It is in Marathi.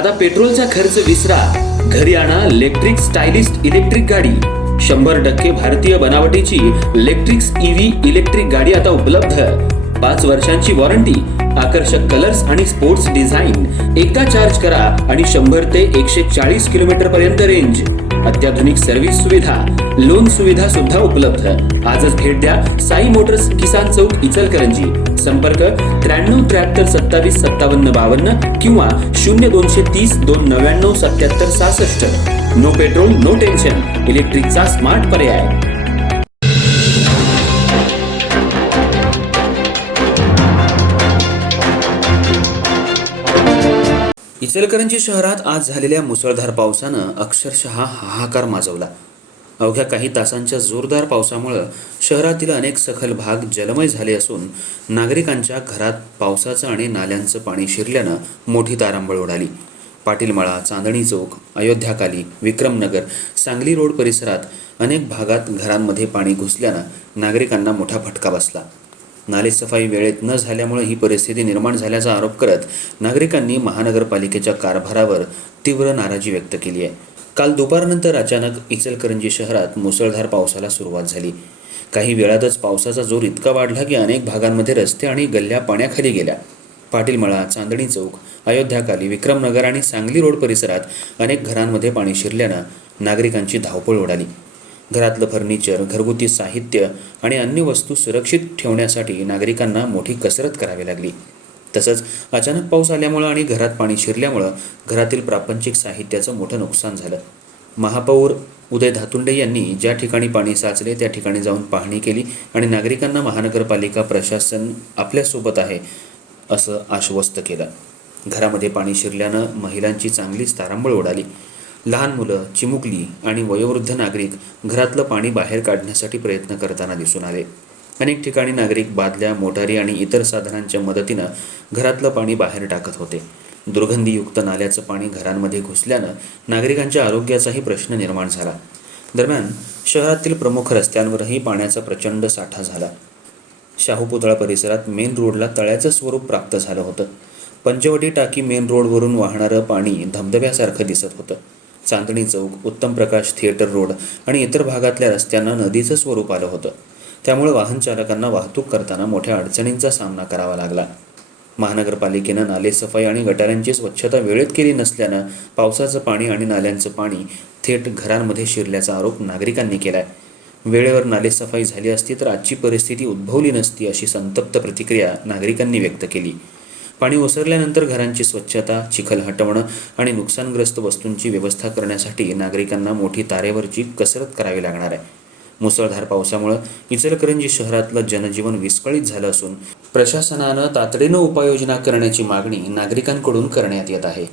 आता पेट्रोलचा खर्च विसरा, घरी आणा इलेक्ट्रिक स्टायलिस्ट इलेक्ट्रिक गाडी। 100% भारतीय बनावटीची इलेक्ट्रिक्स ईव्ही इलेक्ट्रिक गाडी आता उपलब्ध। 5 वर्षांची वॉरंटी, आकर्षक कलर्स आणि स्पोर्ट्स डिझाईन। एकदा चार्ज करा आणि 100 ते 140 किलोमीटर पर्यंत रेंज। अत्याधुनिक सर्व्हिस सुविधा, लोन सुविधा सुद्धा उपलब्ध। आजच भेट द्या साई मोटर्स, किसान चौक, इचलकरंजी। संपर्क 93 73 27 57 52 किंवा 0230 299 77 66। नो पेट्रोल नो टेन्शन, इलेक्ट्रिकचा स्मार्ट पर्याय। इचलकरंजी शहरात आज झालेल्या मुसळधार पावसानं अक्षरशः हाहाकार माजवला। अवघ्या काही तासांच्या जोरदार पावसामुळे शहरातील अनेक सखल भाग जलमय झाले असून नागरिकांच्या घरात पावसाचं आणि नाल्यांचं पाणी शिरल्यानं मोठी तारांबळ उडाली। पाटीलमळा, चांदणी चौक, अयोध्याकाली, विक्रमनगर, सांगली रोड परिसरात अनेक भागात घरांमध्ये पाणी घुसल्यानं नागरिकांना मोठा फटका बसला। नालेसफाई वेळेत न झाल्यामुळे ही परिस्थिती निर्माण झाल्याचा आरोप करत नागरिकांनी महानगरपालिकेच्या कारभारावर तीव्र नाराजी व्यक्त केली आहे। काल दुपारनंतर अचानक इचलकरंजी शहरात मुसळधार पावसाला सुरुवात झाली। काही वेळातच पावसाचा जोर इतका वाढला की अनेक भागांमध्ये रस्ते आणि गल्ल्या पाण्याखाली गेल्या। पाटीलमळा, चांदणी चौक, अयोध्याकाली, विक्रमनगर आणि सांगली रोड परिसरात अनेक घरांमध्ये पाणी शिरल्यानं नागरिकांची धावपळ उडाली। घरातलं फर्निचर, घरगुती साहित्य आणि अन्य वस्तू सुरक्षित ठेवण्यासाठी नागरिकांना मोठी कसरत करावी लागली। तसंच अचानक पाऊस आल्यामुळं आणि घरात पाणी शिरल्यामुळं घरातील प्रापंचिक साहित्याचं मोठं नुकसान झालं। महापौर उदय धातुंडे यांनी ज्या ठिकाणी पाणी साचले त्या ठिकाणी जाऊन पाहणी केली आणि नागरिकांना महानगरपालिका प्रशासन आपल्यासोबत आहे असं आश्वस्त केलं। घरामध्ये पाणी शिरल्यानं महिलांची चांगलीच तारांबळ उडाली। लहान मुलं, चिमुकली आणि वयोवृद्ध नागरिक घरातलं पाणी बाहेर काढण्यासाठी प्रयत्न करताना दिसून आले। अनेक ठिकाणी नागरिक बादल्या, मोटारी आणि इतर साधनांच्या मदतीनं घरातलं पाणी बाहेर टाकत होते। दुर्गंधीयुक्त नाल्याचं पाणी घरांमध्ये घुसल्यानं नागरिकांच्या आरोग्याचाही प्रश्न निर्माण झाला। दरम्यान शहरातील प्रमुख रस्त्यांवरही पाण्याचा प्रचंड साठा झाला। शाहू पुतळा परिसरात मेन रोडला तळ्याचं स्वरूप प्राप्त झालं होतं। पंचवटी टाकी मेन रोडवरून वाहणारं पाणी धबधब्यासारखं दिसत होतं। चांदणी चौक, उत्तम प्रकाश थिएटर रोड आणि इतर भागातल्या रस्त्यांना नदीचं स्वरूप आलं होतं। त्यामुळे वाहन चालकांना वाहतूक करताना मोठ्या अडचणींचा सामना करावा लागला। महानगरपालिकेनं नालेसफाई आणि गटारांची स्वच्छता वेळेत केली नसल्यानं पावसाचं पाणी आणि नाल्यांचं पाणी थेट घरांमध्ये शिरल्याचा आरोप नागरिकांनी केलाय। वेळेवर नालेसफाई झाली असती तर आजची परिस्थिती उद्भवली नसती अशी संतप्त प्रतिक्रिया नागरिकांनी व्यक्त केली। पाणी ओसरल्यानंतर घरांची स्वच्छता, चिखल हटवणं आणि नुकसानग्रस्त वस्तूंची व्यवस्था करण्यासाठी नागरिकांना मोठी तारेवरची कसरत करावी लागणार आहे। मुसळधार पावसामुळे इचलकरंजी शहरातलं जनजीवन विस्कळीत झालं असून प्रशासनानं तातडीनं उपाययोजना करण्याची मागणी नागरिकांकडून करण्यात येत आहे।